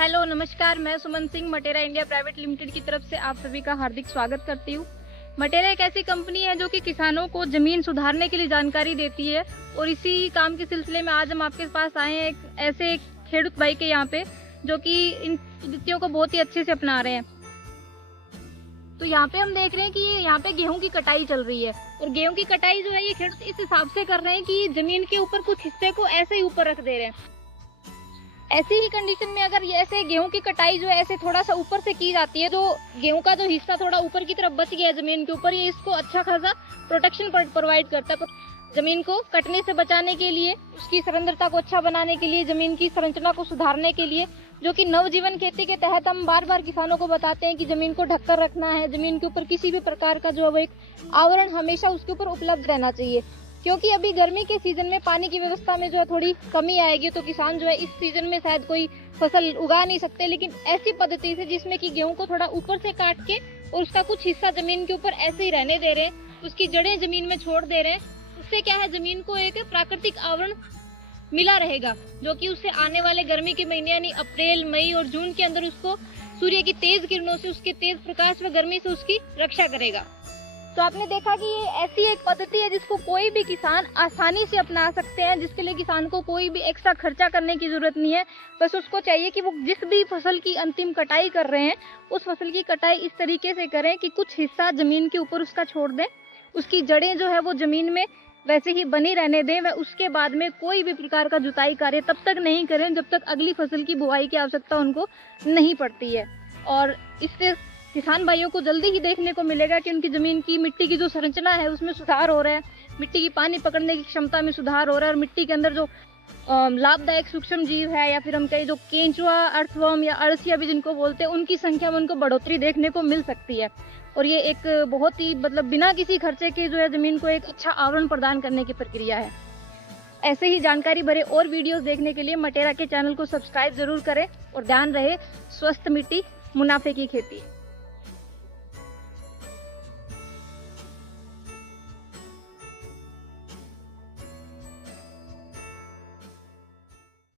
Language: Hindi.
हेलो नमस्कार, मैं सुमन सिंह मटेरा इंडिया प्राइवेट लिमिटेड की तरफ से आप सभी का हार्दिक स्वागत करती हूँ। मटेरा एक ऐसी कंपनी है जो कि किसानों को ज़मीन सुधारने के लिए जानकारी देती है और इसी काम के सिलसिले में आज हम आपके पास आए हैं एक ऐसे खेडूत भाई के यहाँ पे जो कि इन पद्धतियों को बहुत ही अच्छे से अपना रहे हैं। तो यहाँ पे हम देख रहे हैं कि यहाँ पे गेहूं की कटाई चल रही है और गेहूं की कटाई जो है ये खेडूत इस हिसाब से कर रहे हैं कि जमीन के ऊपर कुछ हिस्से को ऐसे ही ऊपर रख दे रहे हैं। ऐसी ही कंडीशन में अगर ये ऐसे गेहूं की कटाई जो है ऐसे थोड़ा सा ऊपर से की जाती है तो गेहूं का जो हिस्सा थोड़ा ऊपर की तरफ बच गया जमीन के ऊपर, ये इसको अच्छा खासा प्रोटेक्शन प्रोवाइड करता है। जमीन को कटने से बचाने के लिए, उसकी सुरंदरता को अच्छा बनाने के लिए, जमीन की संरचना को सुधारने के लिए, जो कि नवजीवन खेती के तहत हम बार बार किसानों को बताते हैं कि जमीन को ढककर रखना है, जमीन के ऊपर किसी भी प्रकार का जो है एक आवरण हमेशा उसके ऊपर उपलब्ध रहना चाहिए। क्योंकि अभी गर्मी के सीजन में पानी की व्यवस्था में जो है थोड़ी कमी आएगी तो किसान जो है इस सीजन में शायद कोई फसल उगा नहीं सकते, लेकिन ऐसी पद्धति से जिसमें कि गेहूं को थोड़ा ऊपर से काट के और उसका कुछ हिस्सा जमीन के ऊपर ऐसे ही रहने दे रहे हैं, उसकी जड़ें जमीन में छोड़ दे रहे हैं, उससे क्या है जमीन को एक प्राकृतिक आवरण मिला रहेगा जो कि उससे आने वाले गर्मी के महीने यानी अप्रैल, मई और जून के अंदर उसको सूर्य की तेज किरणों से, उसके तेज प्रकाश व गर्मी से उसकी रक्षा करेगा। तो आपने देखा कि ये ऐसी एक पद्धति है जिसको कोई भी किसान आसानी से अपना सकते हैं, जिसके लिए किसान को कोई भी एक्स्ट्रा खर्चा करने की जरूरत नहीं है। बस उसको चाहिए कि वो जिस भी फसल की अंतिम कटाई कर रहे हैं उस फसल की कटाई इस तरीके से करें कि कुछ हिस्सा जमीन के ऊपर उसका छोड़ दें, उसकी जड़ें जो है वो जमीन में वैसे ही बनी रहने दें, व उसके बाद में कोई भी प्रकार का जुताई कार्य तब तक नहीं करें जब तक अगली फसल की बुआई की आवश्यकता उनको नहीं पड़ती है। और इससे किसान भाइयों को जल्दी ही देखने को मिलेगा कि उनकी जमीन की मिट्टी की जो संरचना है उसमें सुधार हो रहा है, मिट्टी की पानी पकड़ने की क्षमता में सुधार हो रहा है और मिट्टी के अंदर जो लाभदायक सूक्ष्म जीव है या फिर हम कहें जो केंचुआ, अर्थवर्म या अळसिया भी जिनको बोलते हैं, उनकी संख्या में उनको बढ़ोतरी देखने को मिल सकती है। और ये एक बहुत ही बिना किसी खर्चे के जो है जमीन को एक अच्छा आवरण प्रदान करने की प्रक्रिया है। ऐसे ही जानकारी भरे और वीडियोस देखने के लिए मटेरा के चैनल को सब्सक्राइब जरूर करें और ध्यान रहे स्वस्थ मिट्टी मुनाफे की खेती।